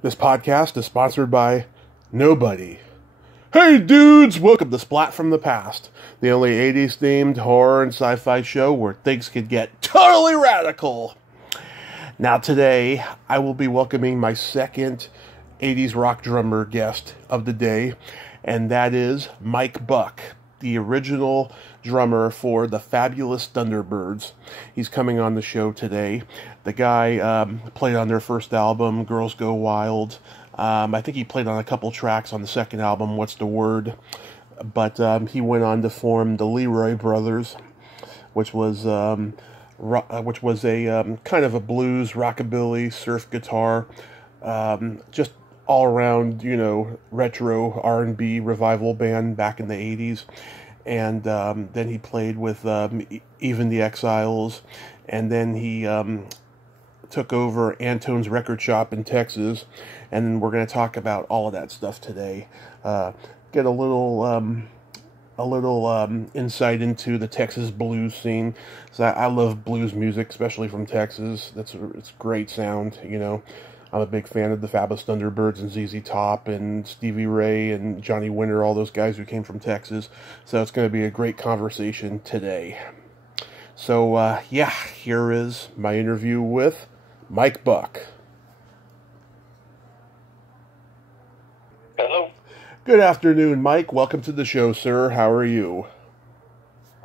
This podcast is sponsored by nobody. Hey dudes, welcome to Splat from the Past, the only 80s themed horror and sci-fi show where things could get totally radical. Now today, I will be welcoming my second 80s rock drummer guest of the day, and that is Mike Buck, the original drummer for the Fabulous Thunderbirds. He's coming on the show today. The guy played on their first album, Girls Go Wild. I think he played on a couple tracks on the second album, What's the Word? But he went on to form the Leroi Brothers, which was a kind of a blues, rockabilly, surf guitar, just all around, retro R&B revival band back in the 80s. And then he played with Even the Exiles, and then he took over Antone's record shop in Texas, and we're going to talk about all of that stuff today. Get a little insight into the Texas blues scene. So I love blues music, especially from Texas. It's great sound, I'm a big fan of the Fabulous Thunderbirds and ZZ Top and Stevie Ray and Johnny Winter, all those guys who came from Texas. So it's going to be a great conversation today. So, here is my interview with Mike Buck. Hello. Good afternoon, Mike. Welcome to the show, sir. How are you?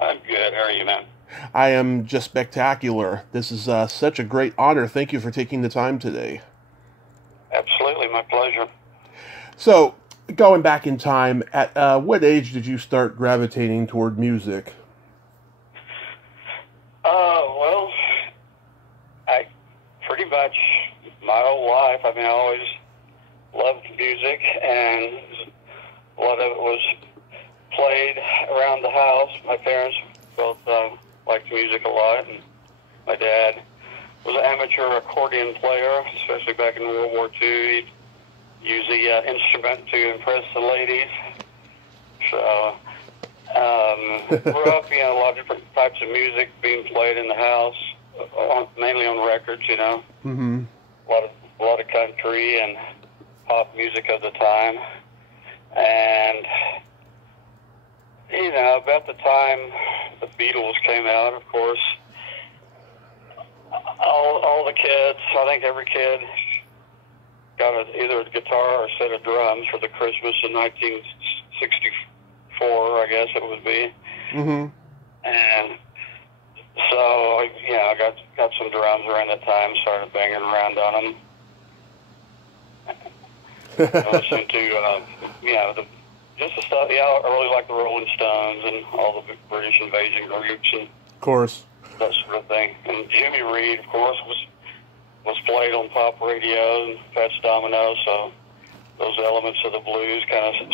I'm good. How are you, man? I am just spectacular. This is such a great honor. Thank you for taking the time today. Absolutely, my pleasure. So, going back in time, at what age did you start gravitating toward music? Well, I pretty much my whole life, I always loved music, and a lot of it was played around the house. My parents both liked music a lot, and my dad was an amateur accordion player, especially back in World War II. He'd use the instrument to impress the ladies. So, grew up, a lot of different types of music being played in the house, mainly on records, Mm-hmm. A lot of country and pop music of the time. And, about the time the Beatles came out, of course, all the kids, I think every kid got either a guitar or a set of drums for the Christmas in 1964, I guess it would be. Mm-hmm. And so, I got some drums around that time, started banging around on them. I listened to, just the stuff. Yeah, I really like the Rolling Stones and all the British invasion groups and Of course. that sort of thing. And Jimmy Reed, of course, was played on pop radio and Fats Domino, so those elements of the blues kind of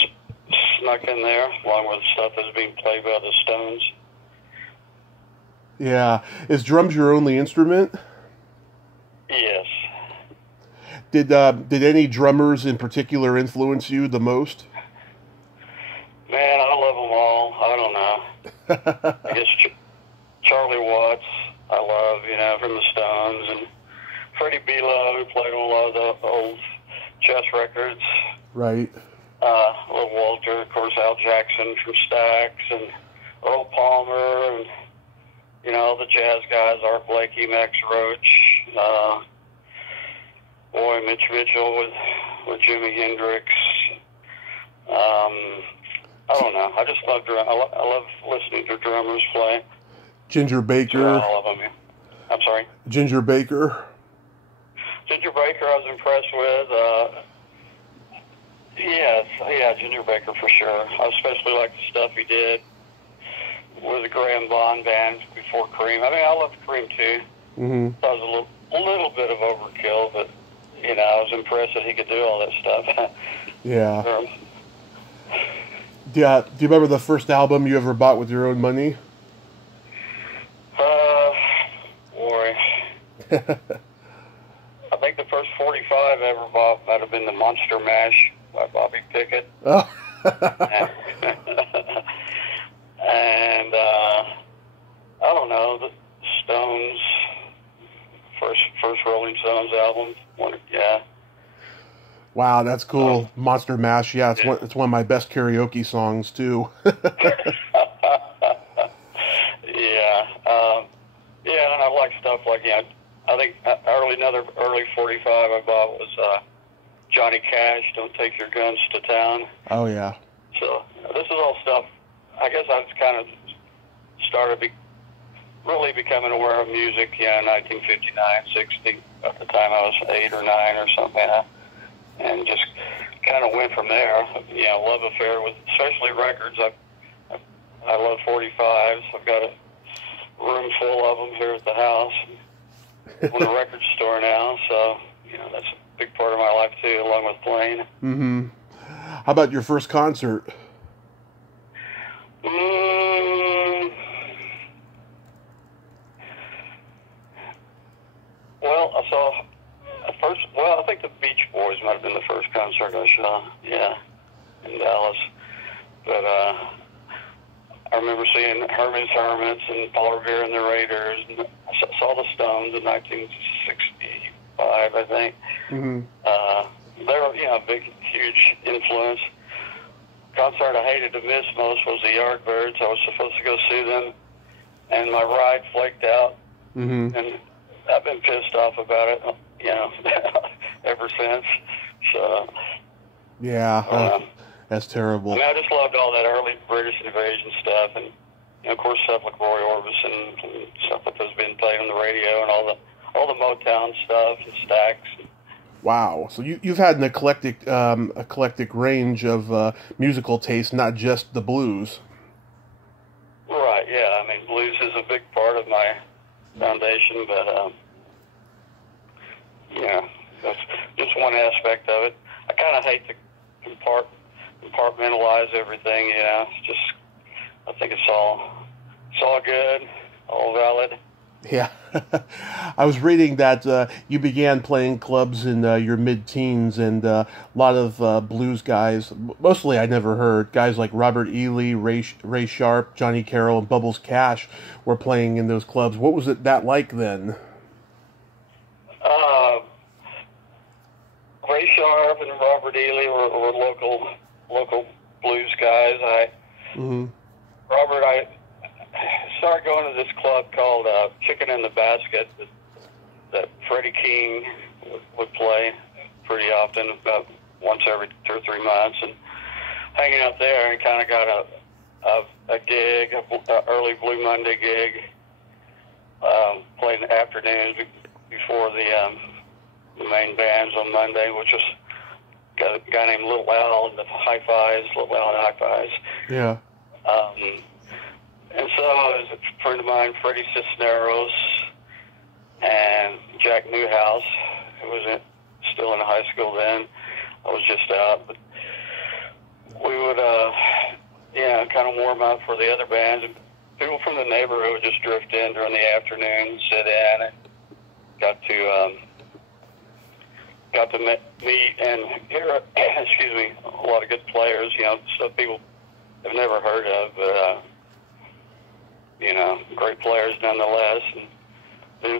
snuck in there, along with stuff that's being played by the Stones. Yeah. Is drums your only instrument? Yes. Did any drummers in particular influence you the most? Man, I love them all. I don't know. I guess Charlie Watts, I love, from the Stones, and Freddie Below, who played on a lot of the old chess records. Right. Little Walter, of course, Al Jackson from Stax, and Earl Palmer, and, all the jazz guys, Art Blakey, Max Roach, Mitch Mitchell with Jimi Hendrix. I don't know. I just love I love listening to drummers play. Ginger Baker. All of them. I'm sorry? Ginger Baker. Ginger Baker I was impressed with. Ginger Baker for sure. I especially like the stuff he did with the Graham Bond band before Cream. I loved Cream too. Mm-hmm. That was a little bit of overkill, but, I was impressed that he could do all that stuff. Yeah. Do you remember the first album you ever bought with your own money? Boy. I think the first 45 I ever bought might have been the Monster Mash by Bobby Pickett. Oh. And I don't know, the Stones, first Rolling Stones album. Yeah. Wow, that's cool. Monster Mash, yeah, it's one of my best karaoke songs too. Yeah, and I like stuff like, I think another early 45 I bought was Johnny Cash, Don't Take Your Guns to Town. Oh, yeah. So this is all stuff, I guess I kind of started really becoming aware of music, 1959, 60. At the time I was 8 or 9 or something, and just kind of went from there. Love affair with, especially records. I love 45s. I've got a room full of them here at the house. I'm in a record store now, so that's a big part of my life too, along with playing. Mm-hmm. How about your first concert? Well, I saw I think the Beach Boys might have been the first concert I saw. Yeah, in Dallas. But I remember seeing Herman's Hermits and Paul Revere and the Raiders. And I saw the Stones in 1965, I think. Mm-hmm. They were, a big, huge influence. Concert I hated to miss most was the Yardbirds. I was supposed to go see them, and my ride flaked out. Mm-hmm. And I've been pissed off about it, ever since. So, yeah, that's terrible. I just loved all that early British invasion stuff, and of course stuff like Roy Orbison and stuff that was being played on the radio, and all the Motown stuff and Stax. Wow, so you've had an eclectic range of musical taste, not just the blues. Right. Yeah. I mean, blues is a big part of my foundation, but that's just one aspect of it. I kind of hate to compartmentalize everything. It's just, I think it's all good, all valid. Yeah. I was reading that you began playing clubs in your mid-teens, and a lot of blues guys, mostly I never heard, guys like Robert Ely, Ray Sharp, Johnny Carroll, and Bubbles Cash were playing in those clubs. What was that like then? Ray Sharp and Robert Ely were local blues guys. I started going to this club called Chicken in the Basket that Freddie King would play pretty often, about once every 2 or 3 months, and hanging out there, and kind of got a gig, an early Blue Monday gig, played in the afternoons before the main bands on Monday, which was got a guy named Little Al and the Hi-Fi's, Little Al and Hi-Fi's. Yeah. And so it was a friend of mine, Freddie Cisneros, and Jack Newhouse, who was still in high school then. I was just out, but we would, kind of warm up for the other bands. People from the neighborhood would just drift in during the afternoon, sit in, and got to meet and hear, a lot of good players, stuff people have never heard of, but, great players nonetheless. And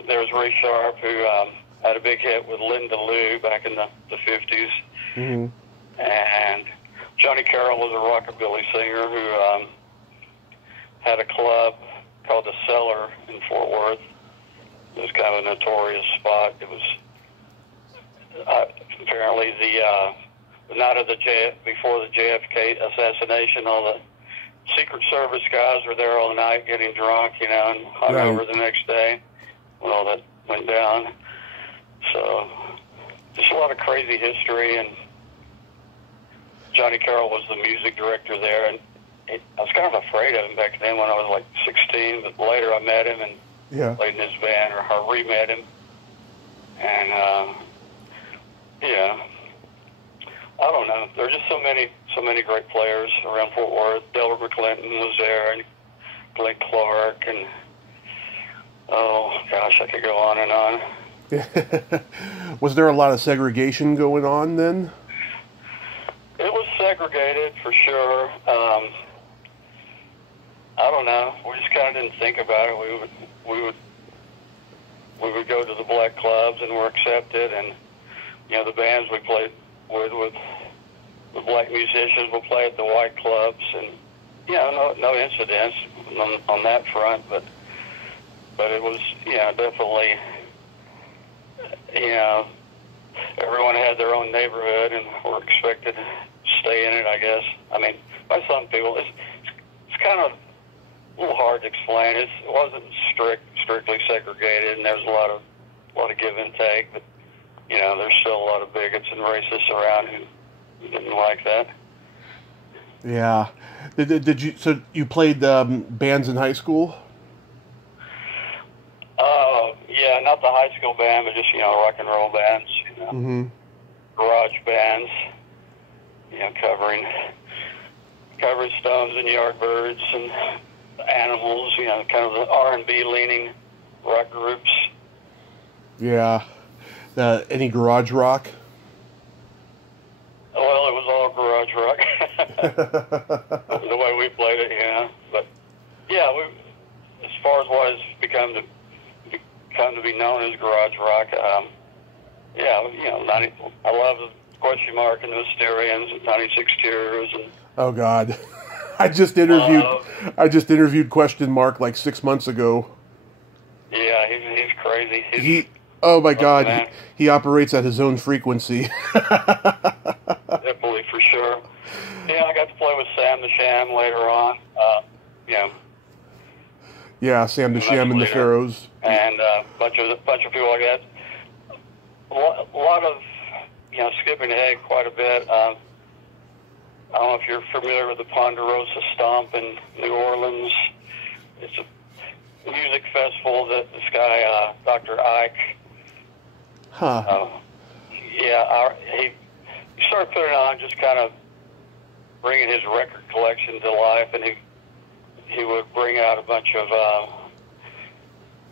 there was Ray Sharp, who had a big hit with Linda Lou back in the 50s. Mm-hmm. And Johnny Carroll was a rockabilly singer who had a club called The Cellar in Fort Worth. It was kind of a notorious spot. It was apparently the night of before the JFK assassination. All the Secret Service guys were there all night getting drunk, and hung over the next day when all that went down. So just a lot of crazy history, and Johnny Carroll was the music director there, and I was kind of afraid of him back then when I was like 16, but later I met him and played in his band, or I re-met him, and I don't know. There are just so many great players around Fort Worth. Delbert McClinton was there, and Glenn Clark, and I could go on and on. Was there a lot of segregation going on then? It was segregated for sure. I don't know. We just kind of didn't think about it. We would go to the black clubs and were accepted, and the bands we played with black musicians. We'll play at the white clubs, and no incidents on that front, but it was definitely everyone had their own neighborhood and were expected to stay in it, I guess. I mean, by some people, it's kind of a little hard to explain. It wasn't strictly segregated, and there's a lot of give and take, but there's still a lot of bigots and racists around who didn't like that. Yeah. Did you? So you played bands in high school? Yeah, not the high school band, but just rock and roll bands, Mm-hmm. garage bands, covering Stones and Yardbirds and Animals, kind of the R&B leaning rock groups. Yeah. Any garage rock? Well, it was all garage rock. The way we played it, But yeah, as far as what has become to be known as garage rock, I love the Question Mark and the Mysterians and 96 Tears and. Oh God, I just interviewed Question Mark like 6 months ago. Yeah, he's crazy. Oh my God, he operates at his own frequency. Definitely, for sure. Yeah, I got to play with Sam the Sham later on. Yeah, Sam the Sham and the Pharaohs. And a bunch of people like that. A lot of, skipping ahead quite a bit. I don't know if you're familiar with the Ponderosa Stomp in New Orleans. It's a music festival that this guy, Dr. Ike, he started putting on, just kind of bringing his record collection to life, and he would bring out a bunch of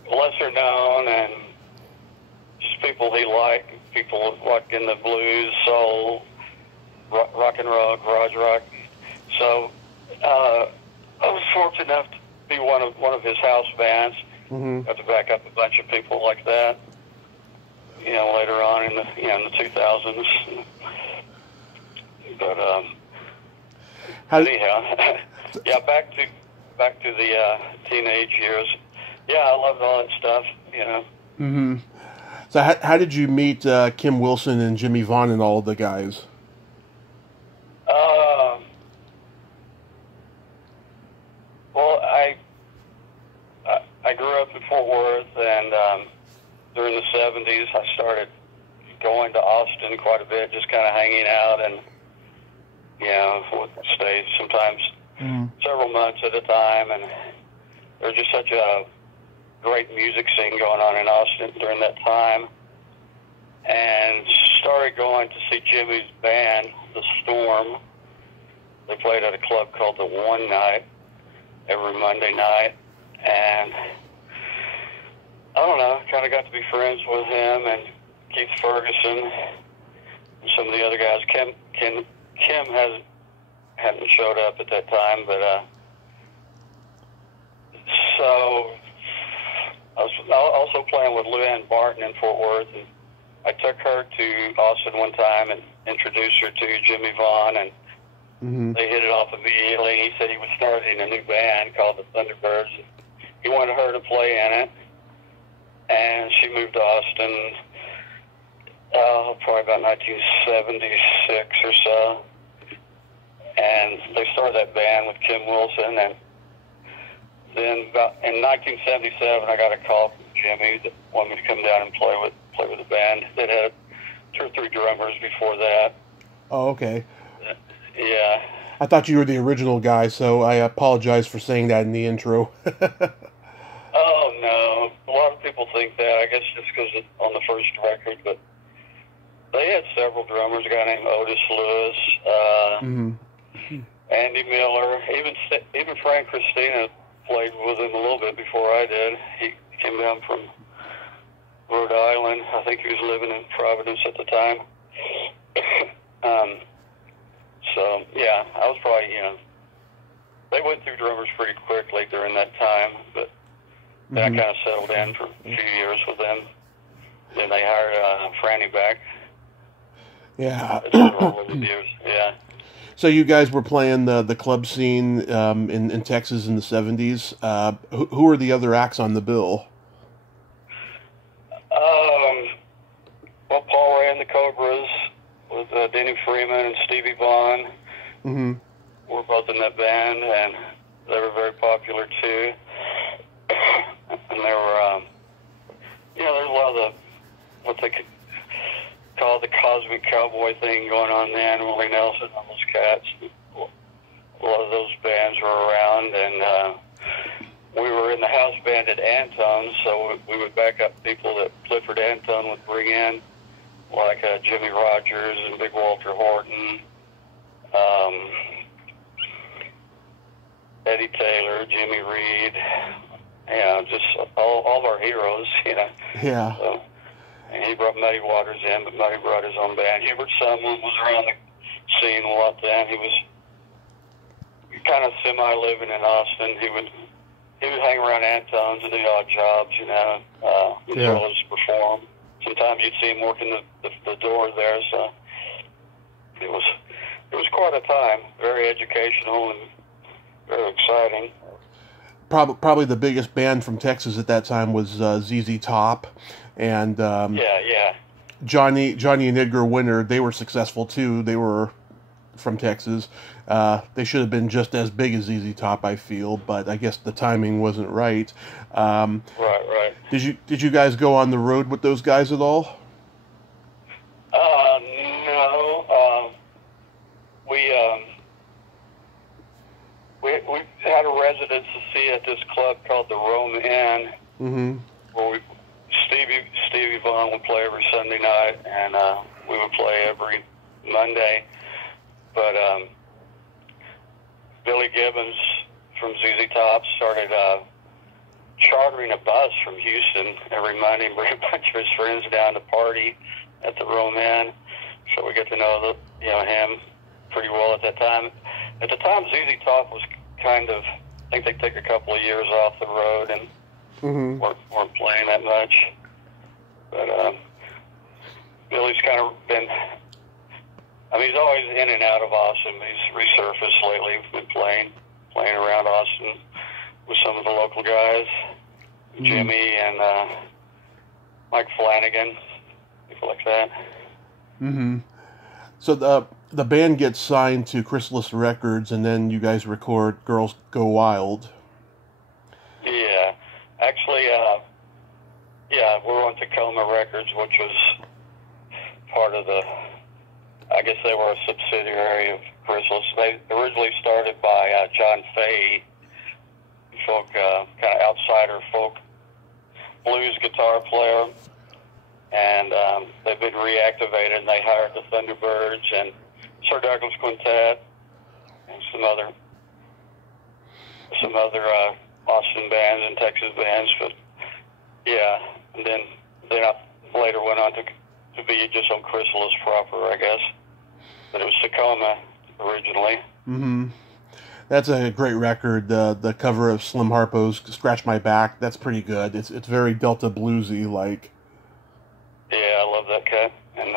lesser known and just people he liked, people like in the blues, soul, rock and roll, garage rock. So I was fortunate enough to be one of his house bands. Mm-hmm. Got to back up a bunch of people like that. Later on in the 2000s. But anyhow, yeah, back to the teenage years. Yeah, I loved all that stuff. Mm-hmm. So how did you meet Kim Wilson and Jimmy Vaughn and all the guys? Well, I grew up in Fort Worth, and during the 70s, I started going to Austin quite a bit, just kind of hanging out, and would stay sometimes several months at a time. And there was just such a great music scene going on in Austin during that time, and started going to see Jimmy's band, The Storm. They played at a club called The One Night every Monday night, and I don't know, kind of got to be friends with him and Keith Ferguson and some of the other guys. Kim hadn't showed up at that time, but so I was also playing with Luann Barton in Fort Worth, and I took her to Austin one time and introduced her to Jimmy Vaughn, and they hit it off immediately. He said he was starting a new band called the Thunderbirds. He wanted her to play in it, and she moved to Austin probably about 1976 or so, and they started that band with Kim Wilson. And then in 1977, I got a call from Jimmy that wanted me to come down and play with the band. They had 2 or 3 drummers before that. Oh, okay. Yeah. I thought you were the original guy, so I apologize for saying that in the intro. Oh, no. A lot of people think that, I guess just because it's on the first record, but they had several drummers, a guy named Otis Lewis, Andy Miller, even Frank Christina played with him a little bit before I did. He came down from Rhode Island. I think he was living in Providence at the time. So, yeah, I was probably, they went through drummers pretty quickly during that time, but then I kind of settled in for a few years with them. Then they hired Franny back. Yeah. It's really abused. Yeah. So you guys were playing the club scene in Texas in the 70s. Who are the other acts on the bill? Well, Paul Ray and the Cobras with Denny Freeman and Stevie Vaughn. Mm-hmm. Were both in that band, and they were very popular too. And they were, there's a lot of what they could call the cosmic cowboy thing going on then. Willie Nelson, all those cats. A lot of those bands were around, and we were in the house band at Antone's, so we would back up people that Clifford Antone would bring in, like Jimmy Rogers and Big Walter Horton, Eddie Taylor, Jimmy Reed, just all of our heroes, Yeah. So, and he brought Muddy Waters in, but Muddy brought his own band. Hubert Sumlin was around the scene a lot then. He was kind of semi-living in Austin. He would hang around Antone's and do odd jobs, as well as perform. Sometimes you'd see him working the door there, so it was quite a time. Very educational and very exciting. Probably the biggest band from Texas at that time was ZZ Top, and Johnny and Edgar Winter. They were successful too. They were from Texas. They should have been just as big as ZZ Top, I feel, but I guess the timing wasn't right. Right. Did you guys go on the road with those guys at all? No. We had a residency at this club called the Rome Inn, Mm-hmm. where Stevie Vaughn would play every Sunday night, and we would play every Monday. But Billy Gibbons from ZZ Top started chartering a bus from Houston every Monday and bring a bunch of his friends down to party at the Rome Inn. So we get to know him pretty well at that time. At the time, ZZ Top was kind of, I think they took a couple of years off the road and weren't playing that much. But Billy's kind of been, he's always in and out of Austin. He's resurfaced lately. We've been playing around Austin with some of the local guys, Jimmy and Mike Flanagan, people like that. Mm-hmm. So the band gets signed to Chrysalis Records, and then you guys record Girls Go Wild. Yeah. Actually, we're on Tacoma Records, which was part of I guess they were a subsidiary of Chrysalis. They originally started by John Fahey, folk, kind of outsider folk blues guitar player. And they've been reactivated, and they hired the Thunderbirds and Sir Douglas Quintet and some other Austin bands and Texas bands. But and then I later went on to be just on Chrysalis proper, I guess. But it was Tacoma originally. Mm-hmm. That's a great record. The cover of Slim Harpo's "Scratch My Back." That's pretty good. It's very Delta bluesy like. Yeah, I love that cut. And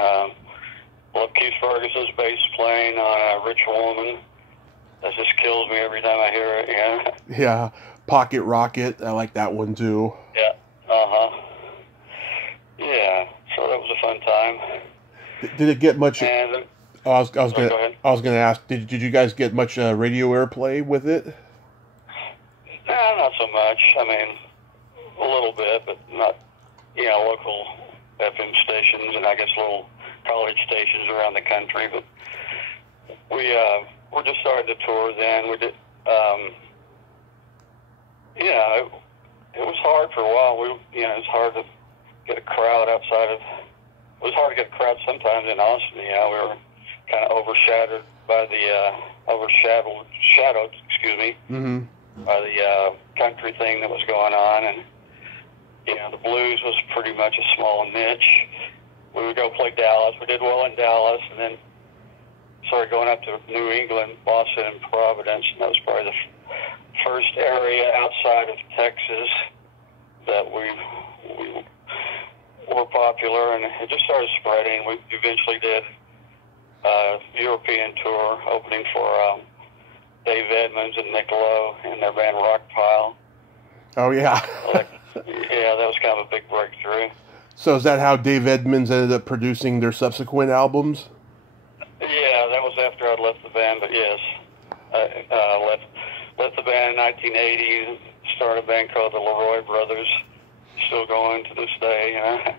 love Keith Ferguson's bass playing on Rich Woman. That just kills me every time I hear it, Yeah, Pocket Rocket. I like that one too. Yeah, Yeah, so that was a fun time. Did it get much... And, I was go ahead. going to ask, did you guys get much radio airplay with it? No, not so much. A little bit, but not, local FM stations and I guess little college stations around the country. But we're just starting to tour then. We did, it was hard for a while. It was hard to get a crowd outside of. It was hard to get a crowd sometimes in Austin. We were kind of overshadowed by the by the country thing that was going on, and the blues was pretty much a small niche. We would go play Dallas. We did well in Dallas, and then started going up to New England, Boston, and Providence, and that was probably the first area outside of Texas that we were popular, and it just started spreading. We eventually did European tour, opening for Dave Edmunds and Nick Lowe and their band Rockpile. Oh, yeah. Yeah, that was kind of a big breakthrough. So is that how Dave Edmunds ended up producing their subsequent albums? Yeah, that was after I'd left the band, but yes. I left the band in 1980, started a band called the Leroi Brothers, still going to this day, you know.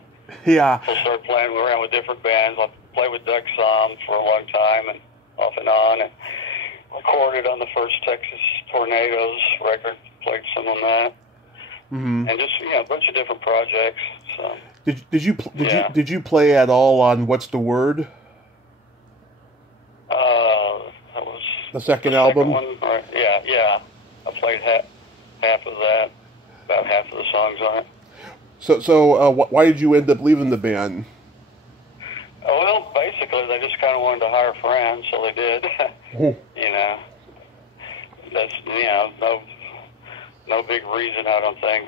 Yeah. So started playing around with different bands. I played with Doug Somm for a long time and off and on, and recorded on the first Texas Tornadoes record, played some on that. Mm-hmm. And just, a bunch of different projects. So Did you play at all on What's the Word? That was the second album. One, right? Yeah. I played half of that, about half of the songs on it. So why did you end up leaving the band? Well, basically, they just kind of wanted to hire friends, so they did. That's no big reason, I don't think.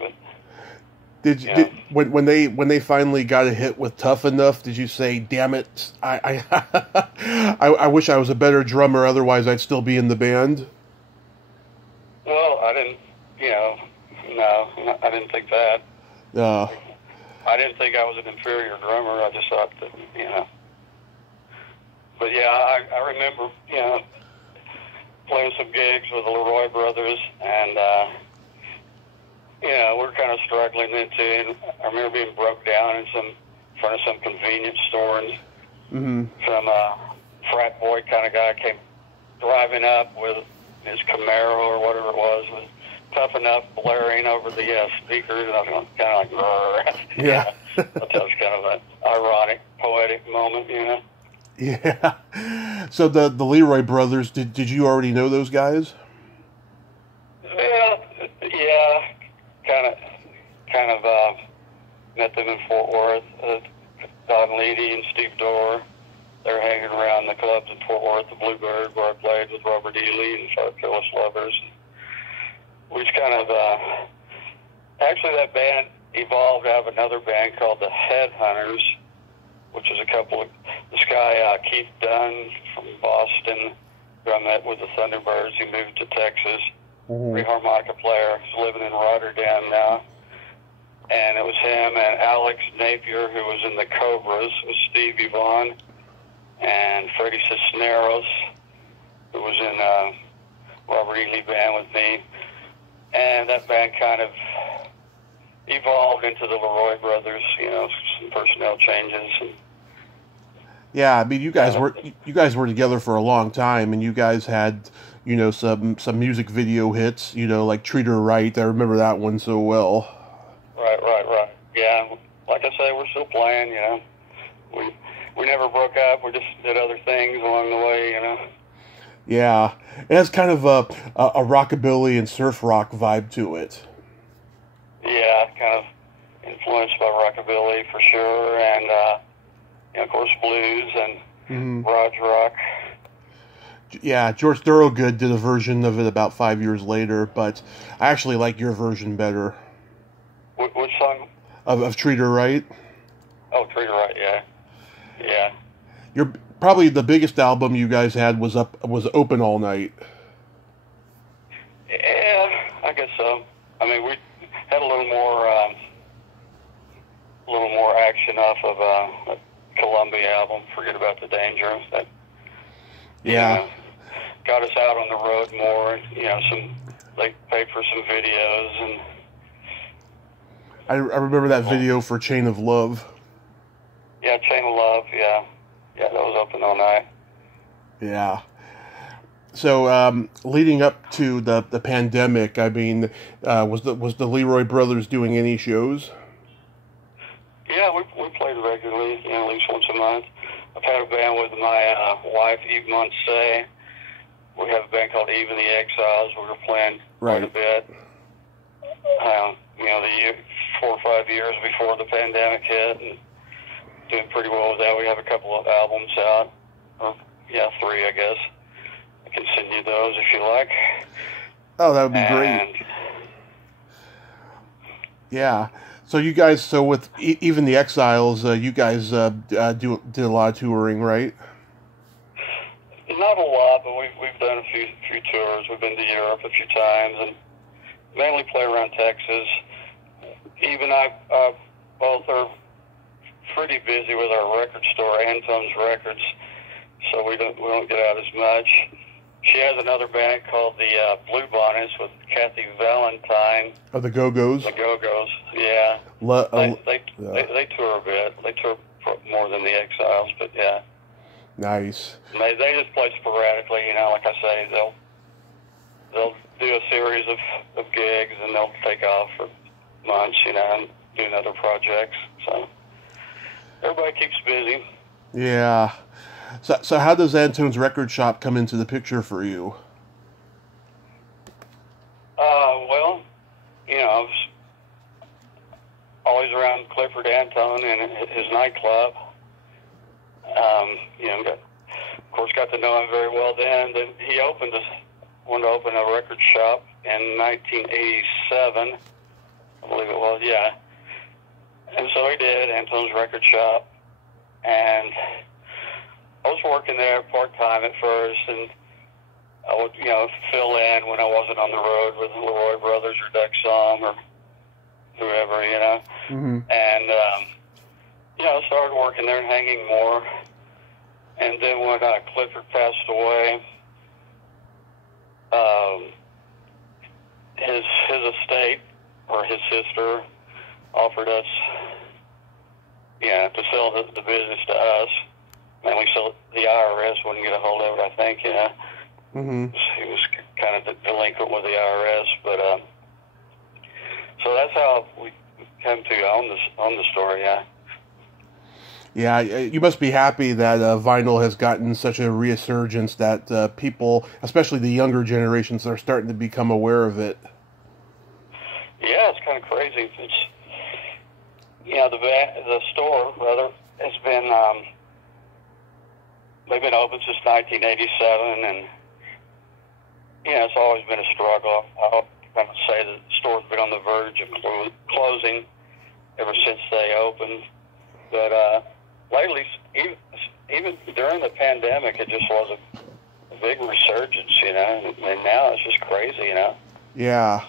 But when they finally got a hit with Tough Enough, did you say, "Damn it, I wish I was a better drummer, otherwise I'd still be in the band"? Well, I didn't. No, I didn't think that. I didn't think I was an inferior drummer. I just thought that, But yeah, I remember, playing some gigs with the Leroi Brothers, and we were kind of struggling then too. And I remember being broke down in front of some convenience store, and some frat boy kind of guy came driving up with his Camaro or whatever it was Tough Enough blaring over the speakers, and I was kind of like, Rrr. Yeah. That was kind of an ironic, poetic moment, Yeah. So the Leroi Brothers, did you already know those guys? Well, yeah, kind of met them in Fort Worth. Don Leedy and Steve Dorr, they were hanging around the clubs in Fort Worth, the Bluebird, where I played with Robert Ely and Fabulous Lovers. We just kind of, actually that band evolved out of another band called the Headhunters, which is this guy, Keith Dunn from Boston, who I met with the Thunderbirds. He moved to Texas, harmonica player. He's living in Rotterdam now. And it was him and Alex Napier, who was in the Cobras, with Steve Yvonne, and Freddie Cisneros, who was in Robert Ely band with me. And that band kind of evolved into the Leroi Brothers, some personnel changes. Yeah, I mean, you guys were together for a long time, and you guys had, some music video hits, like Treat Her Right. I remember that one so well. Right. Yeah, like I say, we're still playing, We never broke up. We just did other things along the way, Yeah, it has kind of a rockabilly and surf rock vibe to it. Yeah, kind of influenced by rockabilly for sure, and of course blues and garage rock. Yeah, George Thorogood did a version of it about 5 years later, but I actually like your version better. Which song? Of Treat Her Right. Oh, Treat Her Right, yeah. You're probably the biggest album you guys had was Open All Night. Yeah, I guess so. I mean, we had a little more action off of a Columbia album. Forget About the Danger. That got us out on the road more. They paid for some videos, and I remember that video for Chain of Love. Yeah, Chain of Love. Yeah, that was Open All Night. Yeah. So, leading up to the pandemic, I mean, was the Leroi Brothers doing any shows? Yeah, we played regularly, at least once a month. I've had a band with my wife, Eve Montse. We have a band called Eve and the Exiles. We were playing quite a bit. The 4 or 5 years before the pandemic hit, and doing pretty well with that. We have a couple of albums out, or 3, I guess. I can send you those if you like. Oh, that would be great. Yeah. So you guys, with even the Exiles, you guys did a lot of touring, right? not a lot, but we've done a few tours. We've been to Europe a few times, and mainly play around Texas. Even I both are pretty busy with our record store, Antone's Records, so we don't get out as much. She has another band called the Blue Bonnets with Kathy Valentine. Oh, the Go-Go's? The Go-Go's, yeah. They tour a bit. They tour more than the Exiles, but yeah. Nice. They just play sporadically, you know. Like I say, they'll do a series of gigs and they'll take off for months, you know, and do other projects. So everybody keeps busy. Yeah. So how does Antone's Record Shop come into the picture for you? Well, you know, I was always around Clifford Antone and his nightclub. You know, got to know him very well then. Then he wanted to open a record shop in 1987, I believe it was, yeah. And so he did, Antone's Record Shop. And I was working there part-time at first, and I would, you know, fill in when I wasn't on the road with Leroi Brothers or Duck Song or whoever, you know. Mm-hmm. And, you know, I started working there and hanging more. And then when Clifford passed away, his estate, or his sister, offered us, to sell the business to us. And we sold the IRS wouldn't get a hold of it, I think, you know. Mm-hmm. He was kind of delinquent with the IRS, but so that's how we came to own the store, yeah. Yeah, you must be happy that vinyl has gotten such a resurgence that people, especially the younger generations, are starting to become aware of it. Yeah, it's kind of crazy. It's, you know, the store, rather, has been, they've been open since 1987, and, you know, it's always been a struggle. I'll kind of say that the store's been on the verge of closing ever since they opened. But lately, even during the pandemic, it just was a big resurgence, you know, and now it's just crazy, you know. Yeah.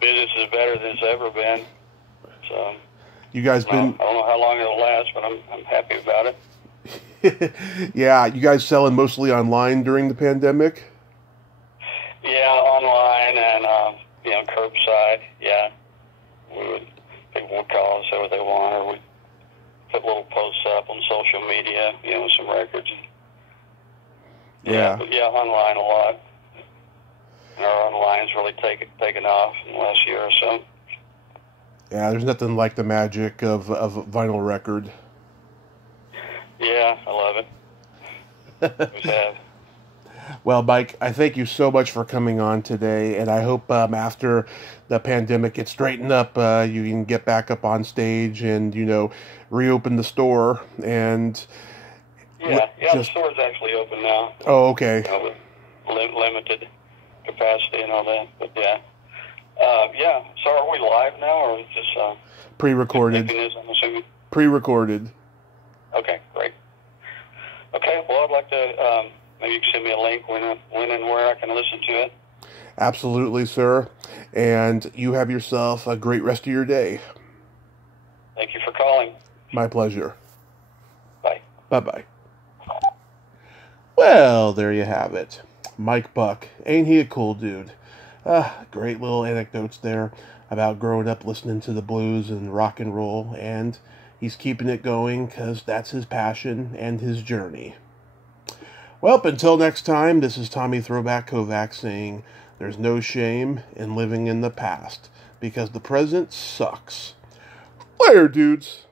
Business is better than it's ever been. So you guys been? I don't know how long it'll last, but I'm happy about it. Yeah, you guys selling mostly online during the pandemic? Yeah, online and you know, curbside. Yeah, people would call and say what they want, or we'd put little posts up on social media, you know, with some records. Yeah. But yeah, online a lot. And our online's really taken off in the last year or so. Yeah, there's nothing like the magic of vinyl record. Yeah, I love it. We have. Well, Mike, I thank you so much for coming on today, and I hope after the pandemic gets straightened up, you can get back up on stage and, you know, reopen the store. And the store's actually open now. Oh, okay. You know, with limited capacity and all that, but yeah. So are we live now, or just pre-recorded? I'm assuming. Pre-recorded. Okay, great. Okay, well, I'd like to maybe you can send me a link when and where I can listen to it. Absolutely, sir. And you have yourself a great rest of your day. Thank you for calling. My pleasure. Bye. Bye-bye. Well, there you have it. Mike Buck. Ain't he a cool dude? Great little anecdotes there about growing up listening to the blues and rock and roll, and he's keeping it going because that's his passion and his journey. Well, until next time, this is Tommy Throwback Kovac saying there's no shame in living in the past because the present sucks. Later, dudes.